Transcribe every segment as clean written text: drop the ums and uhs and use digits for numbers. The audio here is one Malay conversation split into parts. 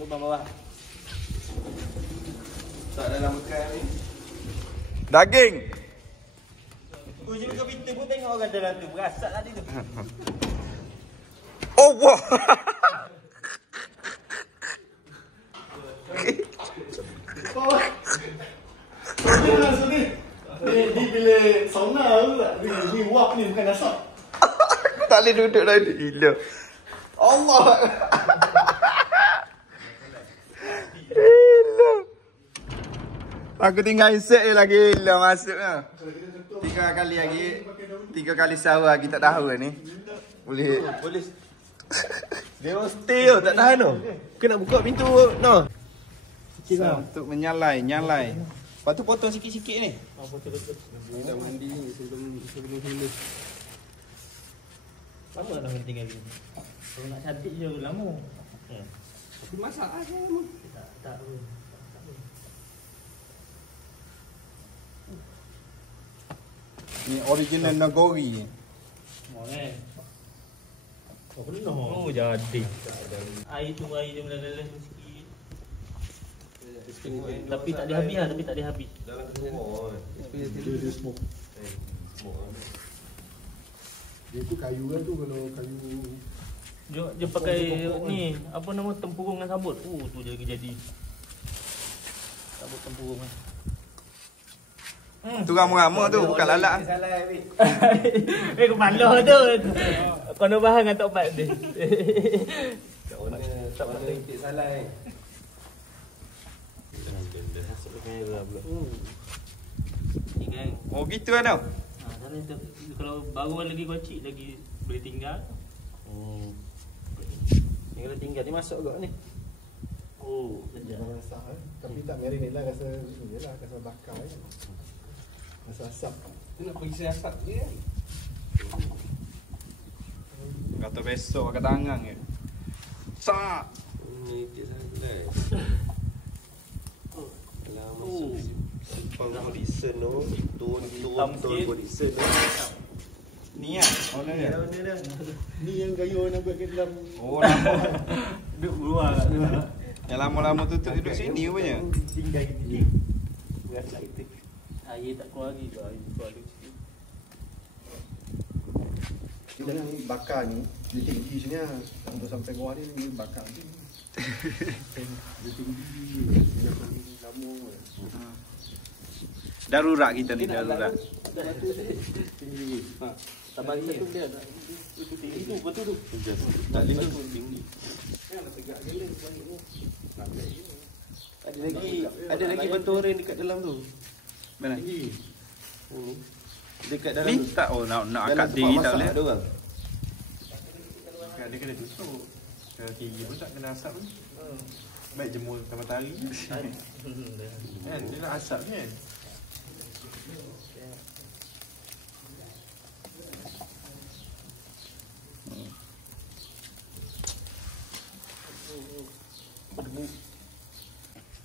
lubang bawah. Tak dalam bekal ni. Daging. Kau je buka pintu pun tengok orang dalam tu. Berasak tadi tu. Oh, wah. Ni bila sauna tu tak? Ni wap ni bukan asap. Tak boleh duduk lagi. Gila. Allah. Gila. Aku tinggal insert je lagi. Gila masuknya. 3 kali lagi. 3 kali sahur lagi tak tahu ni. Boleh. Boleh. Dia orang stay tu. Tak tahan tu. Kena buka pintu. No. Sikit lah. Untuk menyalai. Lepas tu potong sikit-sikit ni. Betul-betul. Dah mandi ni sebelum hilang. Lama lah kena tinggal gini. Kalau nak cantik je lama. Tapi masak aja memang. Tak pun. Ni original nagori ni. Boleh. Oh, penuh. Oh, jadi. Air tu mula-mula sikit. Tapi tak ada habis lah, Dalam semua. Dia smoke. Dia tu kayu kan tu, kalau kayu Dia pakai ni, apa nama, tempurung dengan sabut. Tu je lagi jadi. Sabut tempurung kan. Tu ramuk-ramuk tu bukan lalak. Kepala tu. Kau nak bahan dengan tok pat dia. tak warna intik salai. Ni kan. Oh gitu kan tau. Sana tu, kalau baru lagi kecil lagi boleh tinggal. Ni kalau tinggal ni masuk agak ni. Oh, sedap. Rasa tapi tak marinate lah, rasa ni lah, rasa bakar je. Rasa asap. Tu nak pergi asap dia. Kata besok pakai tangan ke. Sak. Ni intik salai. Kalau masuk simpang polisen tu, turun polisen tu. Ni ah. Oh ni dia. Ni yang kayu nak buat ke dalam. Oh lama. Duduk luar kat tu. Yang lama-lama tutup duduk sini rupanya. Tinggal gitu. Berasak gitu. Air tak keluar lagi tu, air keluar lagi sikit. Jangan bakar ni, dia tinggi sini lah. Untuk sampai bawah ni bakar ni. Dia tinggi, jangan lama. Darurat kita ni, darurat. Tinggi. Tak bagi satu dia tak. Itu tinggi tu, betul tu. Tak tinggi. Tinggi. Kan tegak gila balik ni. Ada lagi batu orang dekat dalam tu. Mana? Tinggi. Dekat dalam Ni tu. tak nak akak diri tak boleh. Ada orang. Dia kena tutup. Kalau tinggi pun tak kena asap pun. Baik jemur matahari. Kan dia nak asap kan.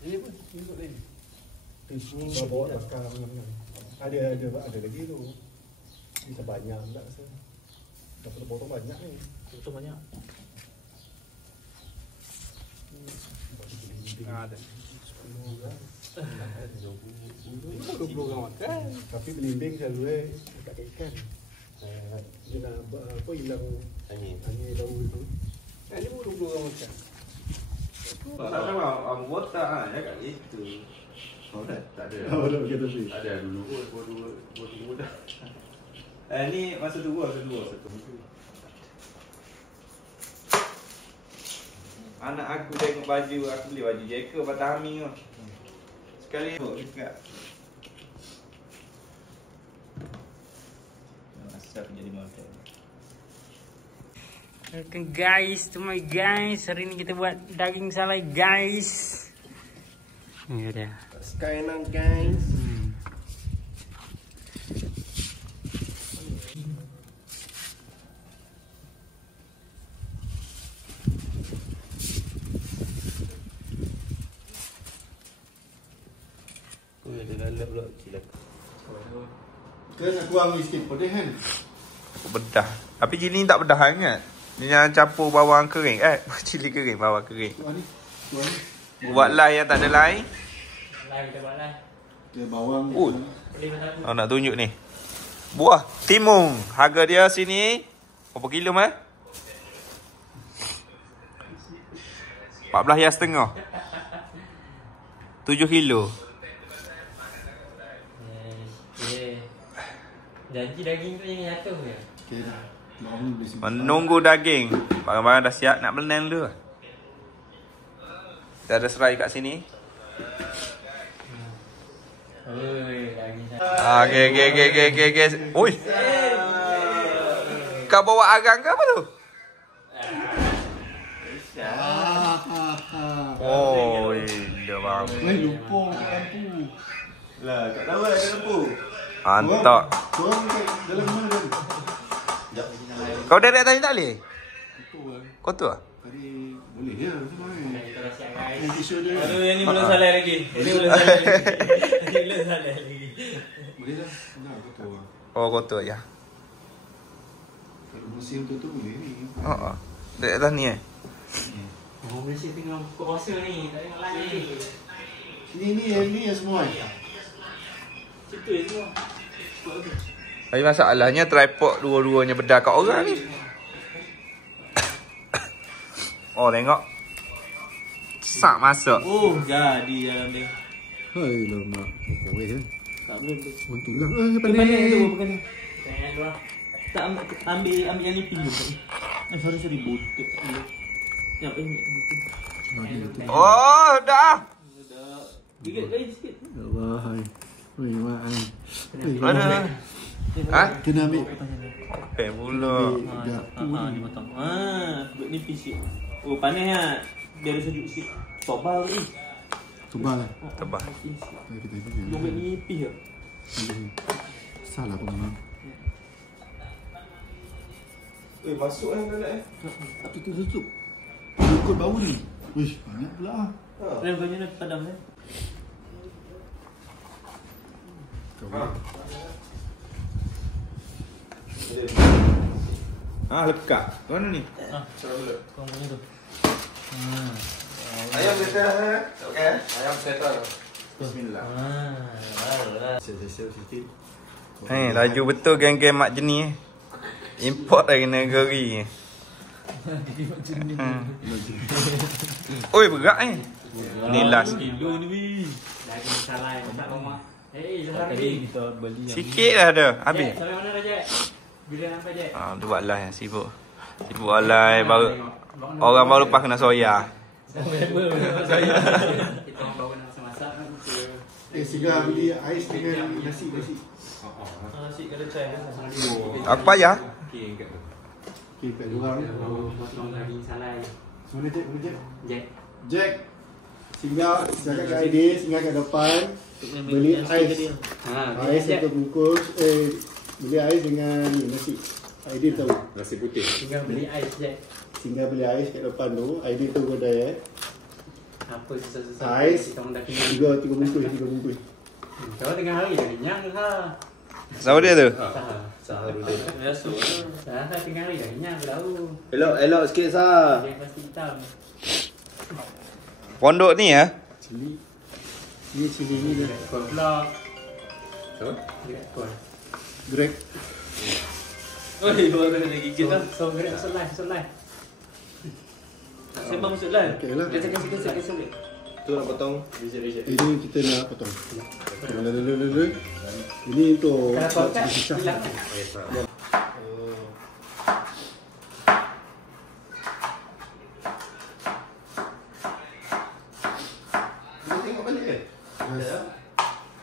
Ini pun tengok lain. Tu bawa bakar mana. Ada lagi tu. Bisa banyak tak rasa. Dapat potong banyak ni. Betul banyak. Ada. 20 orang makan. Tapi belimbing selalu dekat ikan. Dia nak apa hilang angin laut tu. Ni pun 20 orang makan. Tak ada anggota ya kat itu. Oh tak ada. Oh dah begitu sih. Ada dulu dua dah. Ni masa dua satu. Anak aku tengok baju, aku beli baju Jeka patah Ami tu. Sekali tengok dekat. Asal jadi model. Okay guys, to my guys, hari ni kita buat daging salai guys. Ni dia. Sekarang guys. Kena kurang sikit pedih kan? Bedah. Tapi gini tak bedah sangat. Dia jangan campur bawang kering. Cili kering, bawang kering. Buat live yang tak ada live. Live kita buat live. Dia bawang. Oh. Boleh pasal Oh, nak tunjuk ni. Buah timun. Harga dia sini berapa kilo mah? 14,5. 7 kilo. Janji daging tu yang jatuh ke? Okey dah. Bawang ni boleh simpan. Menunggu daging. Barang-barang dah siap nak blend dulu. Kita ada serai kat sini. Oi, daging Okey. Oi. Kau bawa arang ke apa tu? Oh, dia bang. Lupa lampu. Lah, tak tahu ada lampu. Antak. Korang dalam mana kan? Kau direct tadi tak boleh? Betul lah. Kau tu ah? Tadi boleh ya. Macam mana? Kita dah siap guys. Yang t-shirt dia. Aduh, yang ni belum salah lagi. Ini belum salah lagi. Ini belum salah lagi. Boleh dah. Nah, betul lah. Oh, kau tu ya. Kalau musim tu boleh ni. Oh. Direct atas ni Orang Malaysia tengah buka puasa ni. Tak tengok live. Ni yang semua. Situ je semua. Tapi masalahnya tripod dua-duanya bedah kat orang ni. Oh, tengok. Sak masuk. Oh, jadi dalam dia. Hai lama. Kowe kan. Tak belum tu. Untulang. Pandai tu bukan. Jangan dua. Tak ambil yang ni pinjam. Sorry botol. Ya, ini. Oh, dah. Gigit lagi sikit. Allah. Oi, maan. Mana? Ha? Kena ambil. Apa pula? Dipotong. Buat nipis sikit. Oh, panas lah. Biar dia sejuk sikit. Tobal ni. Tebal. Tebal. Kita Buat nipis ke? salah apa memang. Masuk kan kau nak Tak tutup. Ikut bau ni. Wish, banyak pula. Dan banyak nak padam kan? Lekat. Mana ni? Kau mana tu? ayam settle kan? Okey. Ayam settle. Bismillah. Siap. Laju betul geng-geng mak jenis. Import dari negeri. Oi, berat Ni last. Kilo ni weh. Lagi salah tak rumah. Tadi kita beli yang Sikit dah ada. Habis. sampai mana dah Jack? Bila sampai Jack? Tu buat live yang sibuk. Sibuk live baru. Orang baru lepas kena soya. Member saya. Kita orang baru nak masak kan. Singgah beli ais dengan nasi. Nasi kada chai kan. Aku payah. Okey kat tu. Okey, kat luar ni. Potong daging salai. Mana Jack? Jack. Jack. Singgah kat ID, singgah kat depan. Beli ais. Ais satu bungkus. Beli ais dengan nasi. ID tahu. Nasi putih. Tinggal beli ais Jack. Singgah beli ais kat depan tu. ID tahu kedai Apa susah-susah. Ais. Kita orang dah kenyang. 3 bungkus. Kau tengah hari dah kenyang ke? Siapa dia tu? Sahar dulu. Biasa. Dah tengah hari dah kenyang tahu. Elok sikit sah. Dia pasti hitam. Pondok ni ya. Cili. Ni cili ni dia. Kau pula. Apa? Dekat kau. Greg. Oi, baru nak gigit lah. So, gerak masuk live. Sembang masuk live. Okey lah. Kasih. Tu nak potong. Bisa. Ini kita nak potong. Dulu. Ini untuk Kalau kau kat, pecah. hilang. Tengok balik ke?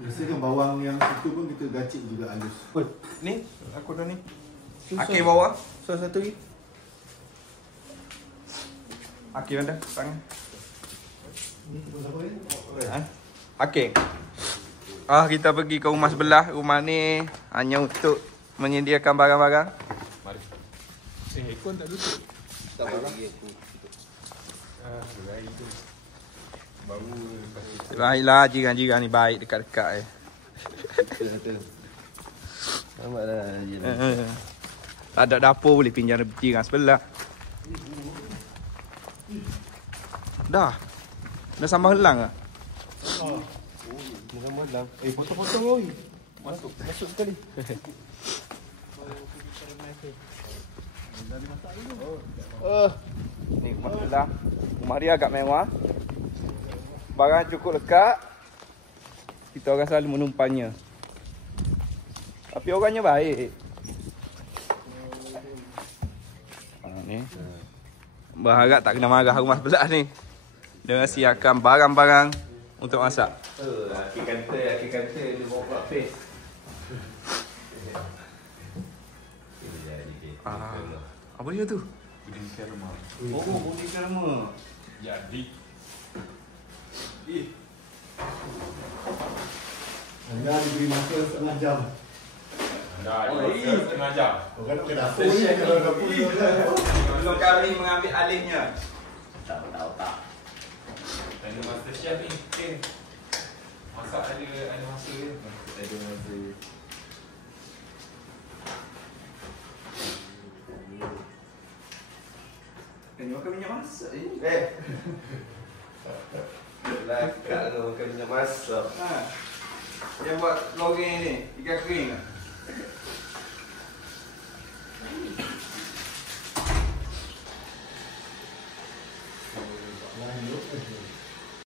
Biasanya bawang yang itu pun kita gacik juga halus. Ni aku dah ni. Akil bawa. Satu lagi. Akil mana? Tangan. Akil. Kita pergi ke rumah sebelah. Rumah ni hanya untuk menyediakan barang-barang. Mari. Aircon tak tutup. Tak barang. Baiklah jiran-jiran ni baik dekat-dekat Nampaklah. Ada dapur boleh pinjam jiran sebelah. Dah. Dah sambal helang ah? Mudah malam. Potong-potong oi. Masuk sekali. Ni rumah sebelah. Rumah dia agak mewah. Barang cukup lekat. Kita orang selalu menumpangnya. Tapi orangnya baik. Ni. Berharap tak kena marah rumah sebelah ni. Dia siapkan barang-barang untuk masak. Aki kata dia bawa buat face. Apa dia tu? Puding caramel. Oh, puding caramel. Jadi. Anda diberi masa setengah jam. Setengah jam. Orang nak ke dapur ni, kalau dapur ni. Belum kami mengambil alihnya. Tak. Ada master chef ni. Masak ada masa je. Ada masa. Kena makan minyak masak ni. Lakak tu makan minyak masak. Yang buat loreng ni, ikan kering.